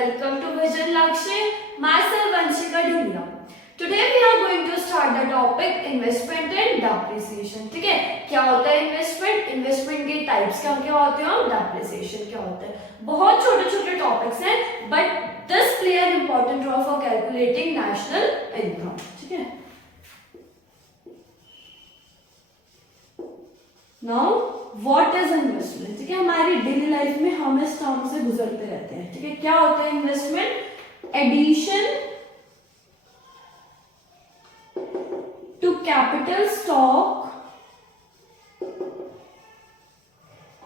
welcome to Vision Lakshay. Myself Vanshika Dhulia. Today we are going to start the topic investment and depreciation. ठीक है, क्या होता है investment, investment के types क्या क्या होते हैं और डेप्रिसिएशन क्या होता है. बहुत छोटे छोटे टॉपिक्स हैं but this play an important role for calculating national income. ठीक है, नाउ व्हाट इज इन्वेस्टमेंट. ठीक है, हमारी डेली लाइफ में हम इस टर्म से गुजरते रहते हैं. ठीक है, क्या होता है investment? Addition to capital stock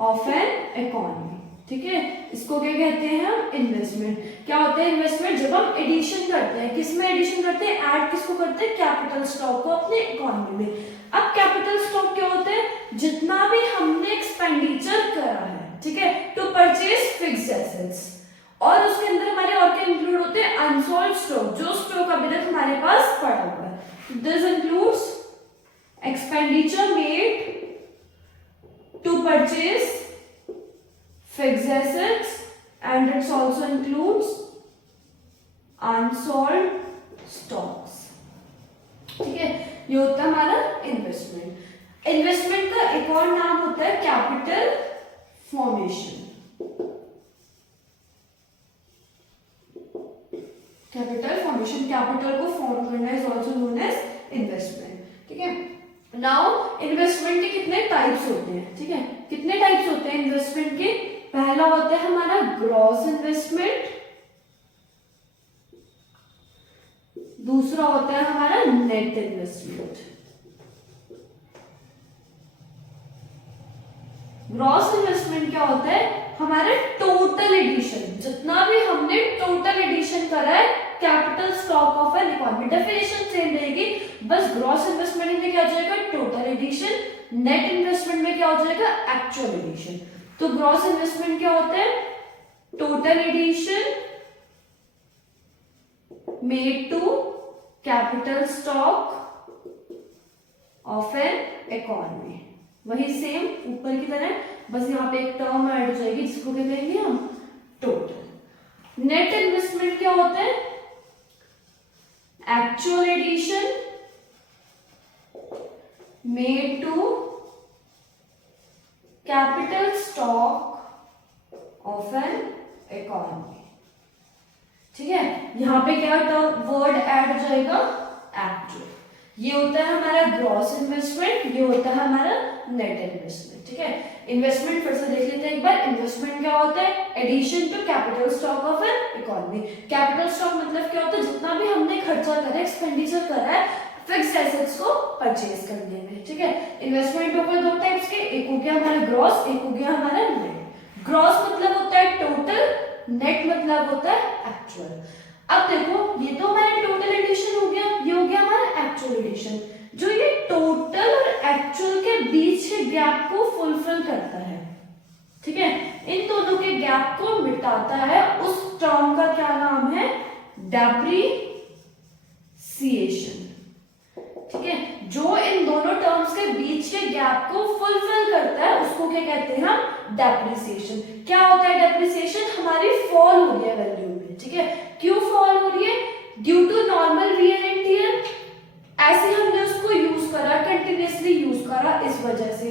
of an economy. ठीक है, इसको क्या कहते हैं हम? इन्वेस्टमेंट. क्या होता है इन्वेस्टमेंट? जब हम एडिशन करते हैं. किसमें एडिशन करते हैं? ऐड किसको करते हैं? कैपिटल स्टॉक को अपने इकोनॉमी में. अब कैपिटल स्टॉक क्या होता है? जितना भी हमने एक्सपेंडिचर करा है, ठीक है, टू परचेज फिक्स्ड एसेट्स, और उसके अंदर हमारे और क्या इंक्लूड होते हैं? अनसोल्ड स्टॉक, जो स्टॉक अभी तक हमारे पास पड़ा हुआ है. This includes expenditure made to purchase fixed assets and it also includes unsold stocks. ठीक है, ये होता है हमारा इन्वेस्टमेंट. इन्वेस्टमेंट का एक और नाम होता है capital formation. Capital formation, capital को फॉर्म करना is also known as investment. ठीक है, नाउ इन्वेस्टमेंट के कितने टाइप्स होते हैं? ठीक है, कितने टाइप्स होते हैं इन्वेस्टमेंट के? पहला होता है हमारा ग्रॉस इन्वेस्टमेंट, दूसरा होता है हमारा नेट इन्वेस्टमेंट. ग्रॉस इन्वेस्टमेंट क्या होता है? हमारा टोटल एडिशन, जितना भी हमने टोटल एडिशन करा है capital stock of an economy. Definition same रहेगी, बस ग्रॉस इन्वेस्टमेंट में क्या हो जाएगा? Total addition. नेट इन्वेस्टमेंट में क्या हो जाएगा? Actual addition. तो ग्रॉस इन्वेस्टमेंट क्या होता है? Total addition made to capital stock of an economy. वही सेम ऊपर की तरह, बस यहां पे एक टर्म ऐड हो जाएगी जिसको क्या कहेंगे हम? टोटल. नेट इन्वेस्टमेंट क्या होता है? Actual addition made to capital stock of an economy. ठीक है, यहां पे क्या वर्ड ऐड हो जाएगा? एक्चुअल. ये होता है हमारा ग्रॉस इन्वेस्टमेंट, ये होता है हमारा नेट इन्वेस्टमेंट. ठीक है, इन्वेस्टमेंट फिर से देख लेते हैं एक बार. इन्वेस्टमेंट क्या होता है? Addition to capital stock of an economy. Capital stock मतलब क्या होता है? जितना भी हमने खर्चा करा है, एक्सपेंडिचर करा है फिक्स्ड एसेट्स को परचेज करने में. ठीक है, इन्वेस्टमेंट होगा दो टाइप्स के, एक हो गया हमारा ग्रॉस, एक हो गया हमारा नेट. ग्रॉस मतलब होता है टोटल, नेट मतलब होता है एक्चुअल. अब देखो, ये तो हमारा टोटल एडिशन हो गया, ये हो गया हमारा एक्चुअल एडिशन. जो ये टोटल और एक्चुअल के बीच के गैप को फुलफिल करता है, ठीक है, इन दोनों के गैप को मिटाता है, उस टर्म का क्या नाम है? डेप्रिसिएशन. ठीक है, जो इन दोनों टर्म्स के बीच के गैप को फुलफिल करता है उसको क्या कहते हैं हम? डेप्रिसिएशन. क्या होता है डेप्रिसिएशन? हमारी फॉल हो रही है वैल्यू में. ठीक है, क्यों फॉल हो रही है? Due to normal wear and tear. ऐसे हमने उसको यूज करा, कंटिन्यूअसली यूज करा, इस वजह से.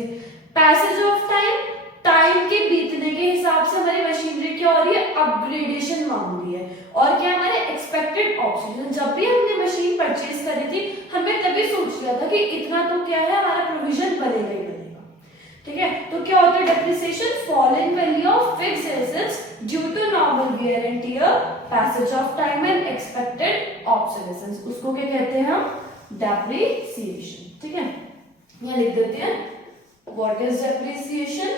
पैसेज ऑफ टाइम, टाइम के बीतने के हिसाब से हमारी मशीनरी क्या हो रही है? अपग्रेडेशन मांग रही है. और क्या हमारे एक्सपेक्टेड ऑब्सोल्यूशन. जब भी हमने मशीन परचेज करी थी, हमने तभी सोच लिया था कि इतना तो क्या है, हमारा प्रोविजन बनेगा ही बनेगा. ठीक है, तो क्या होता है depreciation? Fall in value of fixed assets due to normal wear and tear, passage of time and expected obsolescence. उसको क्या कहते हैं हम? डेप्रिसिएशन. ठीक है, यहां लिख देते हैं what is depreciation.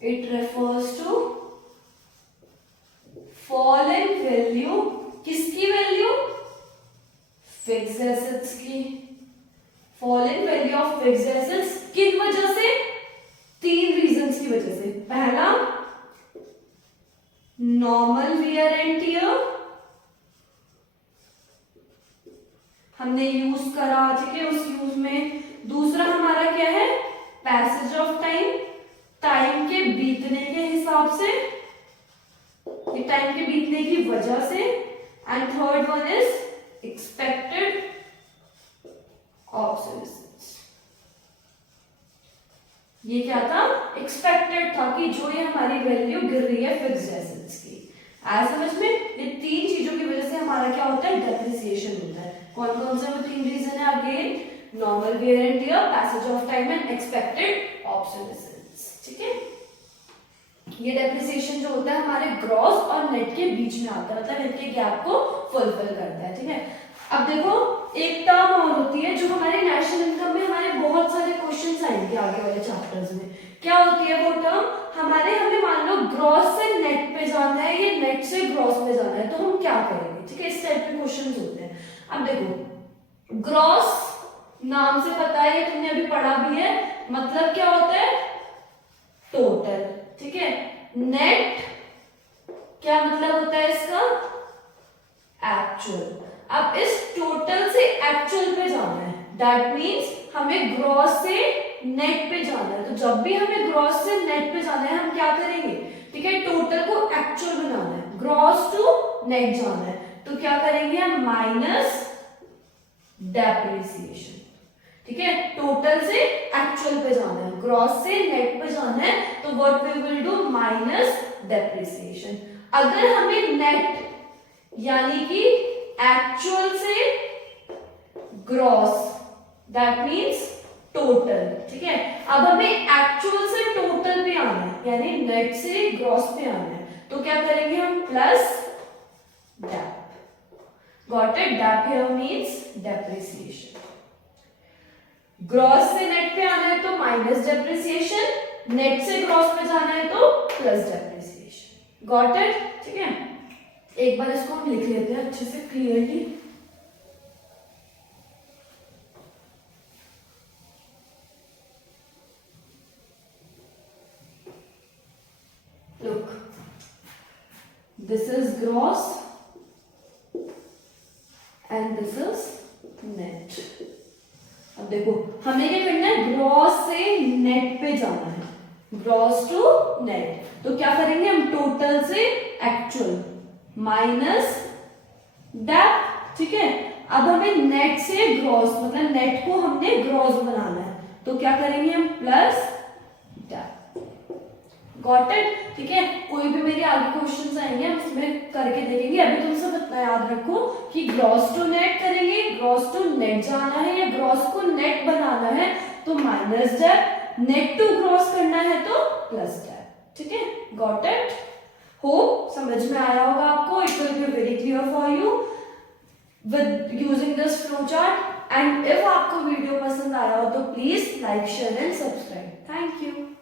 It refers to fall in value. किसकी वैल्यू? फिक्स्ड एसेट्स की. fall in value of fixed assets किन वजह से? 3 रीजंस की वजह से. पहला, नॉर्मल वियर एंड टियर, हमने यूज करा, ठीक है, उस यूज में. दूसरा हमारा क्या है? पैसेज ऑफ टाइम, टाइम के बीतने के हिसाब टाइम के बीतने की वजह से, and third one is expected obsolescence. ये क्या था? एक्सपेक्टेड था कि जो ये हमारी वैल्यू गिर रही है फिक्स्ड एसेट्स की। आज समझ में, ये तीन चीजों की वजह से हमारा क्या होता है? डेप्रिसिएशन होता है। कौन कौन से वो तीन रीजन है? Again normal wear and tear, passage of time and expected obsolescence. ठीक है, ये डेप्रिसिएशन जो होता है हमारे ग्रॉस और नेट के बीच में आता है, मतलब इनके गैप को फुलफिल करता है। ठीक है, अब देखो एक टर्म और होती है जो हमारे नेशनल इनकम में हमारे बहुत सारे क्वेश्चंस आएंगे आगे वाले चैप्टर्स में। क्या होती है वो टर्म? हमें मान लो ग्रॉस से नेट पे जाना है, ये नेट से ग्रॉस में जाना है, तो हम क्या करेंगे? ठीक है, इस टाइप के क्वेश्चंस होते हैं। अब देखो ग्रॉस नाम से पता है, ये तुमने अभी पढ़ा भी है, मतलब क्या होता है? टोटल। ठीक है, नेट क्या मतलब होता है इसका? एक्चुअल। अब इस टोटल से एक्चुअल पे जाना है, दैट मीन्स हमें ग्रॉस से नेट पे जाना है। तो जब भी हमें ग्रॉस से नेट पे जाना है हम क्या करेंगे? ठीक है, टोटल को एक्चुअल बनाना है, ग्रॉस टू नेट जाना है, तो क्या करेंगे हम? Minus depreciation. ठीक है, टोटल से एक्चुअल पे जाना है, ग्रॉस से नेट पे जाना है, तो what we will do? Minus depreciation. अगर हमें नेट यानी कि एक्चुअल से ग्रॉस, दैट मीन्स टोटल। ठीक है, अब हमें एक्चुअल से टोटल पे आना है, यानी नेट से ग्रॉस पे आना है, तो क्या करेंगे हम? Plus dep. Got it? Dep here means depreciation. Gross से नेट पे आना है तो माइनस डेप्रिसिएशन, नेट से ग्रॉस पे जाना है तो प्लस डेप्रिसिएशन। Got it? ठीक है, एक बार इसको हम लिख लेते हैं अच्छे से clearly. Look, this is gross and this is net. अब देखो हमें क्या करना है? ग्रॉस से नेट पे जाना है, ग्रॉस टू नेट, तो क्या करेंगे हम? टोटल से एक्चुअल माइनस डेप। ठीक है, अब हमें नेट से ग्रॉस, मतलब नेट को हमने ग्रॉस बनाना है, तो क्या करेंगे हम? Plus dep. Got it? ठीक है, कोई भी मेरे आगे क्वेश्चंस आएंगे हम उसमें करके देखेंगे। अभी तुम सब इतना याद रखो कि ग्रॉस टू नेट करेंगे, ग्रॉस टू नेट जाना है या ग्रॉस को नेट बनाना है तो minus dep, net to gross करना है तो प्लस डेप। ठीक है, गॉट इट? होप समझ में आया होगा आपको। It will be very clear for you with using this flow chart. And if आपको वीडियो पसंद आया हो तो please like, share and subscribe. Thank you.